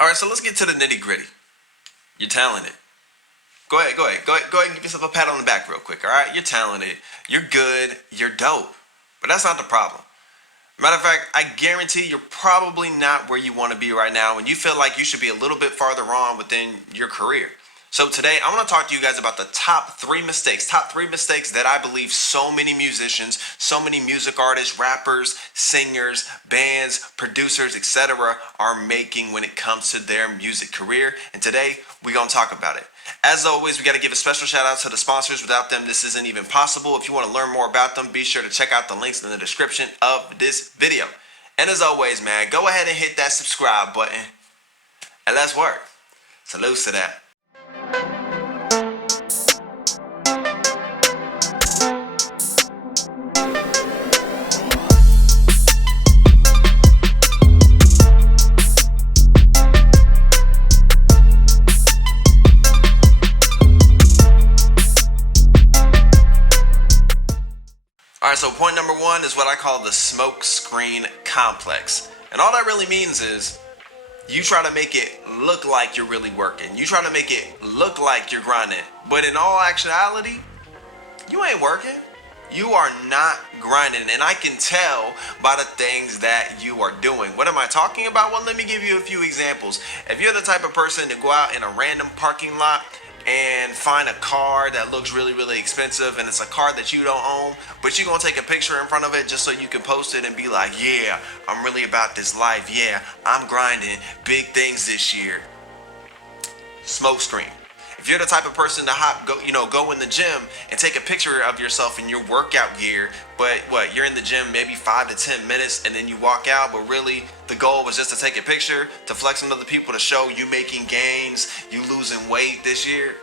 All right, so let's get to the nitty gritty. You're talented. Go ahead and give yourself a pat on the back real quick. All right, you're talented. You're good. You're dope. But that's not the problem. Matter of fact, I guarantee you're probably not where you want to be right now, and you feel like you should be a little bit farther on within your career. So today, I want to talk to you guys about the top three mistakes that I believe so many musicians, so many music artists, rappers, singers, bands, producers, etc. are making when it comes to their music career. And today, we're going to talk about it. As always, we got to give a special shout out to the sponsors. Without them, this isn't even possible. If you want to learn more about them, be sure to check out the links in the description of this video. And as always, man, go ahead and hit that subscribe button. And let's work. Salute to that. Alright, so point number one is what I call the Smokescreen Complex. And all that really means is you try to make it look like you're really working. You try to make it look like you're grinding. But in all actuality, you ain't working. You are not grinding. And I can tell by the things that you are doing. What am I talking about? Well, let me give you a few examples. If you're the type of person to go out in a random parking lot and find a car that looks really, really expensive, and it's a car that you don't own, but you're gonna take a picture in front of it just so you can post it and be like, yeah, I'm really about this life. Yeah, I'm grinding big things this year. Smokescreen. If you're the type of person to go in the gym and take a picture of yourself in your workout gear, but you're in the gym maybe 5 to 10 minutes and then you walk out, but really the goal was just to take a picture, to flex on other people, to show you making gains, you losing weight this year.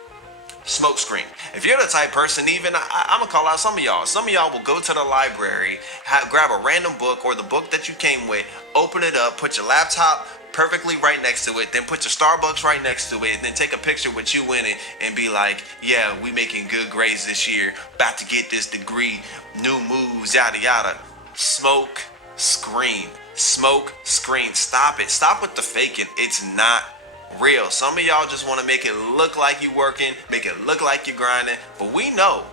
Smokescreen. If you're the type person, even I'm gonna call out some of y'all. Some of y'all will go to the library, grab a random book or the book that you came with, open it up, put your laptop perfectly right next to it, then put your Starbucks right next to it, and then take a picture with you in it and be like, yeah, we making good grades this year, about to get this degree, new moves, yada yada. Smoke screen. Stop it. Stop with the faking. It's not real. Some of y'all just want to make it look like you working, make it look like you're grinding, but we know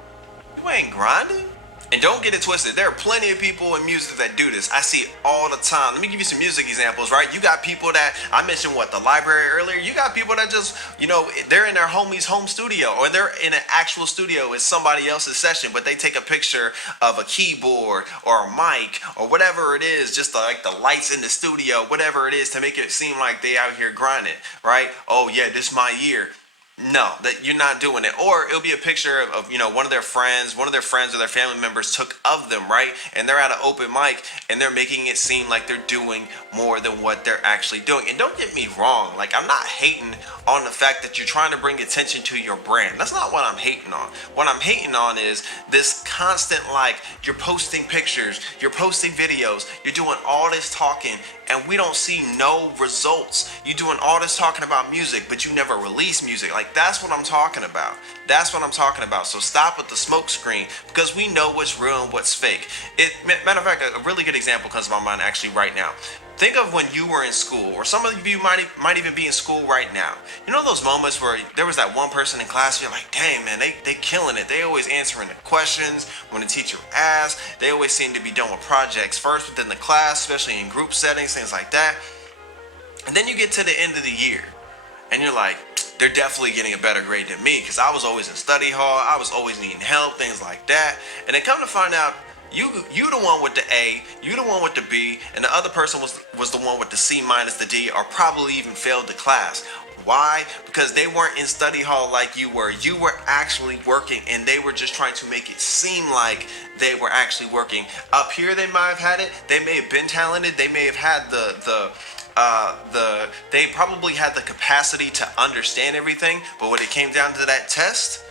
you ain't grinding. And don't get it twisted. There are plenty of people in music that do this. I see it all the time. Let me give you some music examples, right? You got people that, I mentioned the library earlier. You got people that just, they're in their homie's home studio, or they're in an actual studio. It's somebody else's session, but they take a picture of a keyboard or a mic or whatever it is, just like the lights in the studio, whatever it is, to make it seem like they out here grinding, right? Oh yeah, this is my year. No, that you're not doing it. Or it'll be a picture of one of their friends or their family members took of them, right? And they're at an open mic and they're making it seem like they're doing more than what they're actually doing. And don't get me wrong, like, I'm not hating on the fact that you're trying to bring attention to your brand. That's not what I'm hating on. What I'm hating on is this constant, like, you're posting pictures, you're posting videos, you're doing all this talking, and we don't see no results. You're doing all this talking about music, but you never release music. Like, that's what I'm talking about. That's what I'm talking about. So stop with the smoke screen, because we know what's real and what's fake. Matter of fact, a really good example comes to my mind actually right now. Think of when you were in school, or some of you might even be in school right now. You know those moments where there was that one person in class, you're like, dang man, they killing it. They always answering the questions when the teacher asks. They always seem to be doing projects first within the class, especially in group settings, things like that. And then you get to the end of the year, and you're like, they're definitely getting a better grade than me, because I was always in study hall, I was always needing help, things like that. And then come to find out, you the one with the A, you the one with the B, and the other person was the one with the C minus the D, or probably even failed the class. Why? Because they weren't in study hall like you were. You were actually working, and they were just trying to make it seem like they were actually working. Up here they might have had it, they may have been talented, they may have had they probably had the capacity to understand everything, but when it came down to that test,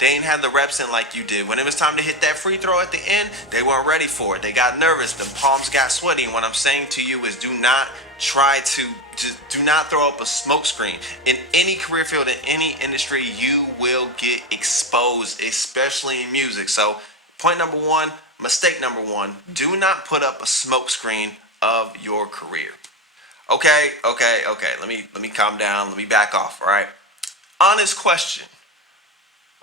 they ain't had the reps in like you did. When it was time to hit that free throw at the end, they weren't ready for it. They got nervous. The palms got sweaty. And what I'm saying to you is, do not throw up a smoke screen. In any career field, in any industry, you will get exposed, especially in music. So mistake number one, do not put up a smoke screen of your career. Okay. Let me calm down. Let me back off. All right. Honest question.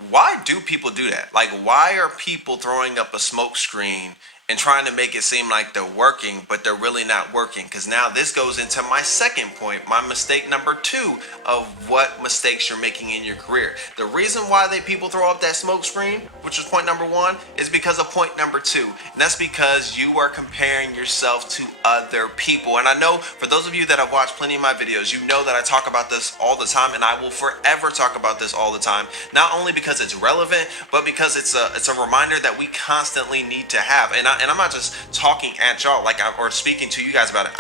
Why do people do that? Like, why are people throwing up a smoke screen and trying to make it seem like they're working, but they're really not working? Because now this goes into my second point, my mistake number two of what mistakes you're making in your career. The reason why people throw up that smoke screen, which was point number one, is because of point number two. And that's because you are comparing yourself to other people. And I know for those of you that have watched plenty of my videos, you know that I talk about this all the time, and I will forever talk about this all the time. Not only because it's relevant, but because it's a reminder that we constantly need to have. And I'm not just talking at y'all or speaking to you guys about it.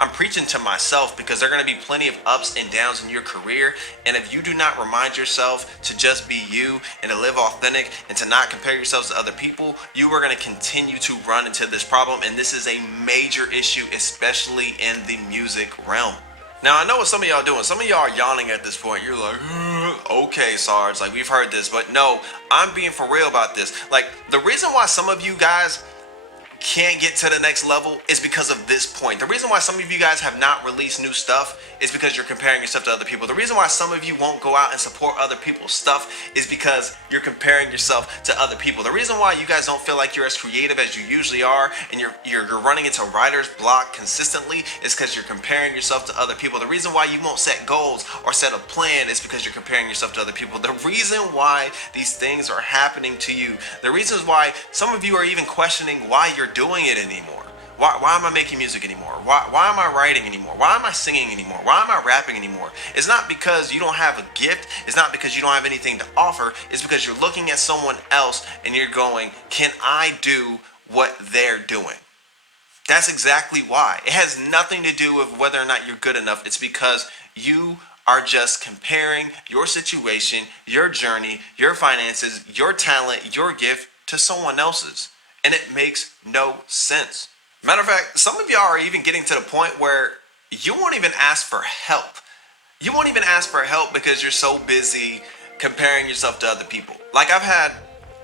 I'm preaching to myself, because there are going to be plenty of ups and downs in your career. And if you do not remind yourself to just be you and to live authentic and to not compare yourselves to other people, you are going to continue to run into this problem. And this is a major issue, especially in the music realm. Now, I know what some of y'all doing. Some of y'all are yawning at this point. You're like, okay, Sarge, like, we've heard this. But no, I'm being for real about this. Like, the reason why some of you guys can't get to the next level is because of this point. The reason why some of you guys have not released new stuff is because you're comparing yourself to other people. The reason why some of you won't go out and support other people's stuff is because you're comparing yourself to other people. The reason why you guys don't feel like you're as creative as you usually are, and you're running into writer's block consistently, is because you're comparing yourself to other people. The reason why you won't set goals or set a plan is because you're comparing yourself to other people. The reason why these things are happening to you, the reasons why some of you are even questioning why you're doing it anymore. Why am I making music anymore? Why am I writing anymore? Why am I singing anymore? Why am I rapping anymore? It's not because you don't have a gift. It's not because you don't have anything to offer. It's because you're looking at someone else and you're going, can I do what they're doing? That's exactly why. It has nothing to do with whether or not you're good enough. It's because you are just comparing your situation, your journey, your finances, your talent, your gift to someone else's. And it makes no sense. Matter of fact, some of y'all are even getting to the point where you won't even ask for help. You won't even ask for help because you're so busy comparing yourself to other people. Like, I've had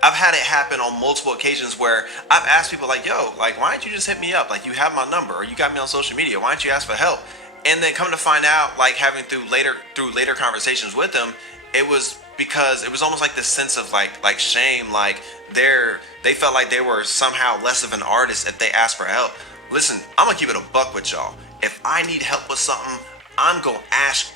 it happen on multiple occasions where I've asked people like, yo, like, why don't you just hit me up? Like, you have my number, or you got me on social media. Why don't you ask for help? And then come to find out, like, having through later conversations with them, it was because it was almost like this sense of like shame, like they felt like they were somehow less of an artist if they asked for help. Listen, I'm gonna keep it a buck with y'all. If I need help with something, I'm gonna ask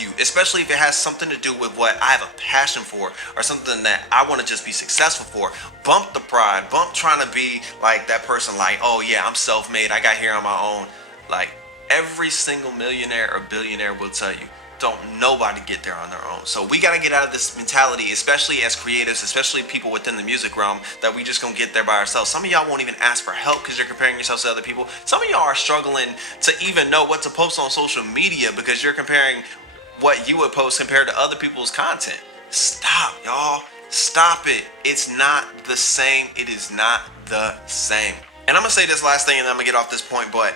you, especially if it has something to do with what I have a passion for, or something that I want to just be successful for. Bump the pride, bump trying to be like that person, like, oh yeah, I'm self-made, I got here on my own. Like, every single millionaire or billionaire will tell you, don't nobody get there on their own. So we got to get out of this mentality, especially as creatives, especially people within the music realm, that we just gonna get there by ourselves. Some of y'all won't even ask for help because you're comparing yourselves to other people. Some of y'all are struggling to even know what to post on social media because you're comparing what you would post compared to other people's content. Stop, y'all. Stop it. It's not the same. It is not the same. And I'm gonna say this last thing and then I'm gonna get off this point, but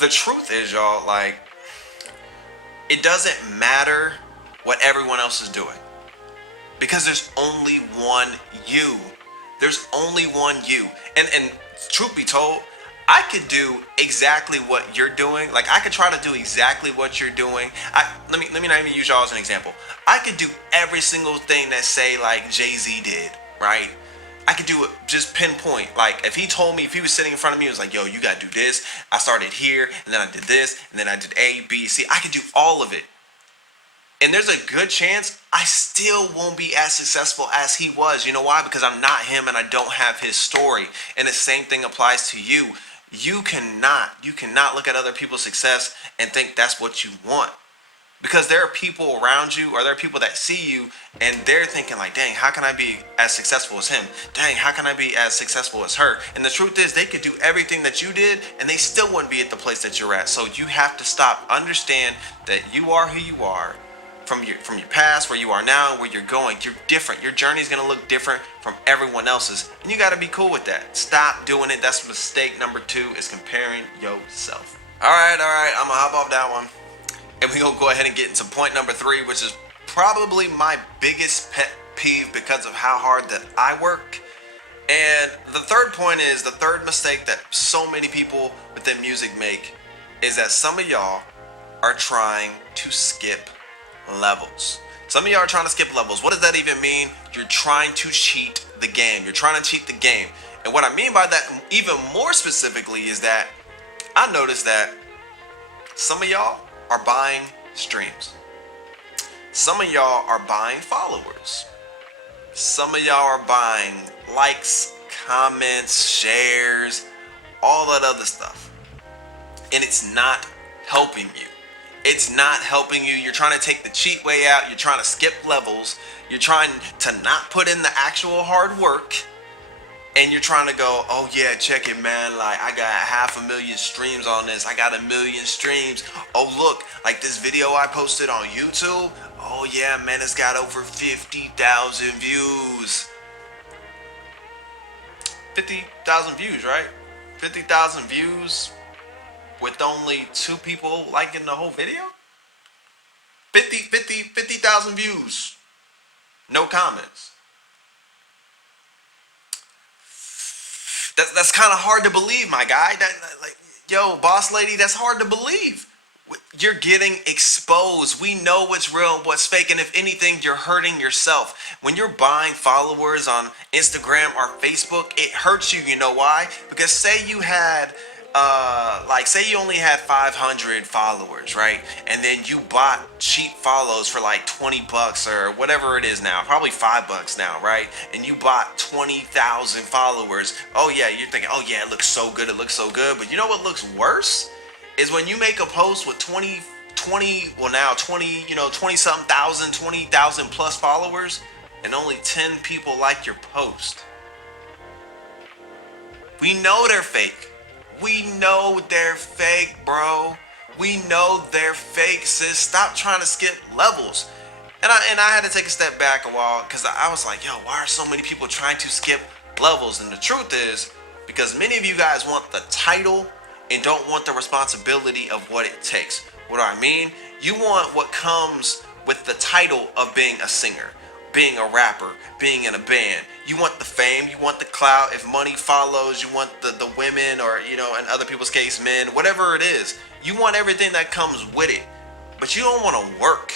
the truth is, y'all, like, it doesn't matter what everyone else is doing, because there's only one you. There's only one you. And truth be told, I could do exactly what you're doing. Like, I could try to do exactly what you're doing. Let me not even use y'all as an example. I could do every single thing that, say, like Jay-Z did, right? I could do it just pinpoint. Like, if he told me, if he was sitting in front of me, he was like, yo, you gotta do this. I started here, and then I did this, and then I did A, B, C. I could do all of it. And there's a good chance I still won't be as successful as he was. You know why? Because I'm not him and I don't have his story. And the same thing applies to you. You cannot look at other people's success and think that's what you want. Because there are people around you, or there are people that see you and they're thinking like, dang, how can I be as successful as him? Dang, how can I be as successful as her? And the truth is, they could do everything that you did and they still wouldn't be at the place that you're at. So you have to stop. Understand that you are who you are. From your past, where you are now, where you're going, you're different. Your journey is going to look different from everyone else's. And you got to be cool with that. Stop doing it. That's mistake number 2, is comparing yourself. All right. I'm going to hop off that one. And we're going to go ahead and get into point number 3, which is probably my biggest pet peeve because of how hard that I work. And the third point is the third mistake that so many people within music make is that some of y'all are trying to skip levels. Some of y'all are trying to skip levels. What does that even mean? You're trying to cheat the game. You're trying to cheat the game. And what I mean by that, even more specifically, is that I noticed that some of y'all are buying streams. Some of y'all are buying followers. Some of y'all are buying likes, comments, shares, all that other stuff. And it's not helping you. It's not helping you. You're trying to take the cheat way out. You're trying to skip levels. You're trying to not put in the actual hard work. And you're trying to go, oh yeah, check it, man. Like, I got 500,000 streams on this. I got 1 million streams. Oh, look, like this video I posted on YouTube. Oh yeah, man, it's got over 50,000 views. 50,000 views, right? 50,000 views with only 2 people liking the whole video? 50,000 views. No comments. That's kind of hard to believe, my guy. Yo, boss lady, that's hard to believe. You're getting exposed. We know what's real and what's fake, and if anything, you're hurting yourself. When you're buying followers on Instagram or Facebook, it hurts you. You know why? Because say you had say you only had 500 followers, right? And then you bought cheap follows for like 20 bucks or whatever it is now, probably $5 now, right? And you bought 20,000 followers. Oh yeah, you're thinking, oh yeah, it looks so good, but you know what looks worse? Is when you make a post with 20 something thousand, 20,000 plus followers, and only 10 people like your post. We know they're fake. We know they're fake, bro. We know they're fake, sis. Stop trying to skip levels. And I had to take a step back a while, because I was like, yo, why are so many people trying to skip levels? And the truth is, because many of you guys want the title and don't want the responsibility of what it takes. What do I mean? You want what comes with the title of being a singer, being a rapper, being in a band. You want the fame, you want the clout. If money follows, you want the women, or in other people's case, men, whatever it is. You want everything that comes with it. But you don't want to work.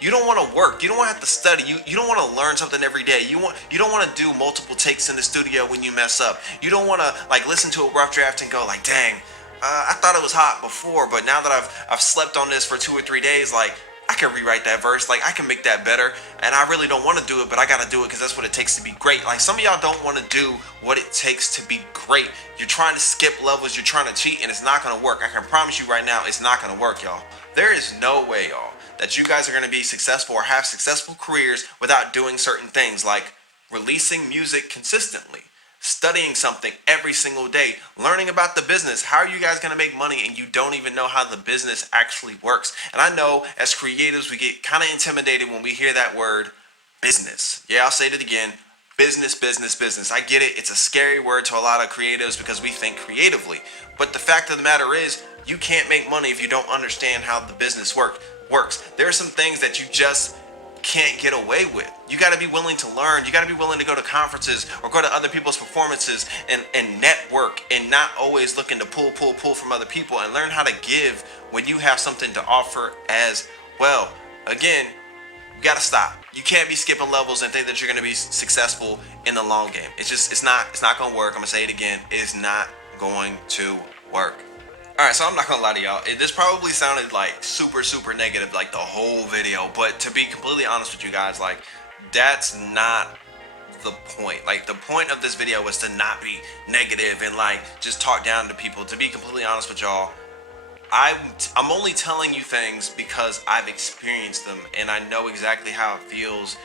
You don't want to work. You don't want to have to study. You don't want to learn something every day. You don't want to do multiple takes in the studio when you mess up. You don't want to listen to a rough draft and go like, dang, I thought it was hot before, but now that I've slept on this for 2 or 3 days, I can rewrite that verse, I can make that better, and I really don't want to do it, but I gotta do it because that's what it takes to be great. Some of y'all don't want to do what it takes to be great. You're trying to skip levels, you're trying to cheat, and it's not gonna work. I can promise you right now, it's not gonna work, y'all. There is no way, y'all, that you guys are gonna be successful or have successful careers without doing certain things, like releasing music consistently, studying something every single day, learning about the business. How are you guys going to make money and you don't even know how the business actually works? And I know as creatives, we get kind of intimidated when we hear that word business. Yeah, I'll say it again. Business, business, business. I get it. It's a scary word to a lot of creatives because we think creatively. But the fact of the matter is, you can't make money if you don't understand how the business works. There are some things that you just can't get away with. You got to be willing to learn. You got to be willing to go to conferences or go to other people's performances and network, and not always looking to pull from other people, and learn how to give when you have something to offer as well. Again, you got to stop. You can't be skipping levels and think that you're going to be successful in the long game. It's not going to work. I'm going to say it again. It's not going to work. Alright, so I'm not gonna lie to y'all. This probably sounded super negative, the whole video. But to be completely honest with you guys, that's not the point. The point of this video was to not be negative and just talk down to people. To be completely honest with y'all, I'm only telling you things because I've experienced them and I know exactly how it feels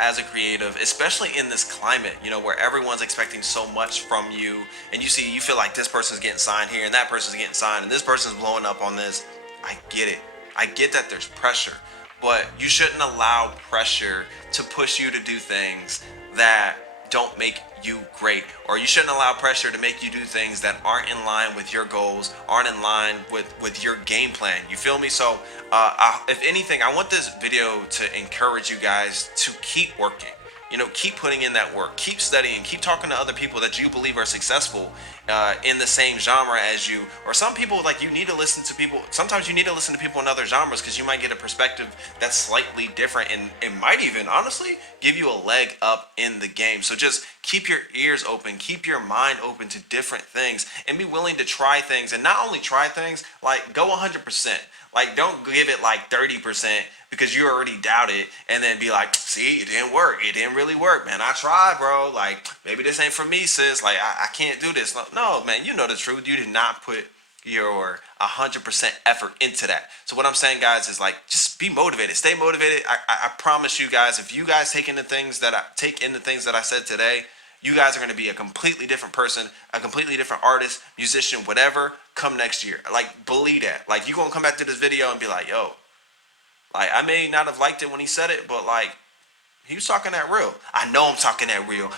as a creative, especially in this climate, where everyone's expecting so much from you, and you feel like this person's getting signed here and that person's getting signed and this person's blowing up on this. I get it. I get that there's pressure, but you shouldn't allow pressure to push you to do things that don't make you great, or you shouldn't allow pressure to make you do things that aren't in line with your goals, aren't in line with your game plan. You feel me? So if anything, I want this video to encourage you guys to keep working. keep putting in that work, keep studying, keep talking to other people that you believe are successful in the same genre as you. Or some people, like, you need to listen to people. Sometimes you need to listen to people in other genres because you might get a perspective that's slightly different, and it might even honestly give you a leg up in the game. So just keep your ears open, keep your mind open to different things, and be willing to try things. And not only try things, like, go 100%. Like, don't give it like 30% because you already doubt it and then be like, see, it didn't work. It didn't really work, man. I tried, bro. Like, maybe this ain't for me, sis. Like, I can't do this. No, man, you know the truth. You did not put your 100% effort into that. So what I'm saying, guys, is like, just be motivated. Stay motivated. I promise you guys, if you guys take in the things that I said today, you guys are going to be a completely different person, a completely different artist, musician, whatever, come next year. Like, believe that. Like, you're going to come back to this video and be like, yo, like, I may not have liked it when he said it, but, like, he was talking that real. I know I'm talking that real.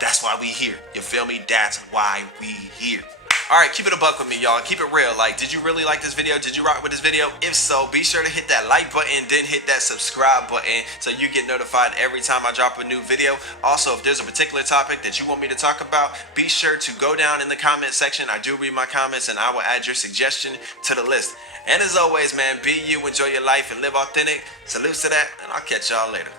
That's why we here. You feel me? That's why we here. All right, keep it a buck with me, y'all. Keep it real. Like, did you really like this video? Did you rock with this video? If so, be sure to hit that like button, then hit that subscribe button so you get notified every time I drop a new video. Also, if there's a particular topic that you want me to talk about, be sure to go down in the comment section. I do read my comments, and I will add your suggestion to the list. And as always, man, be you, enjoy your life, and live authentic. Salutes to that, and I'll catch y'all later.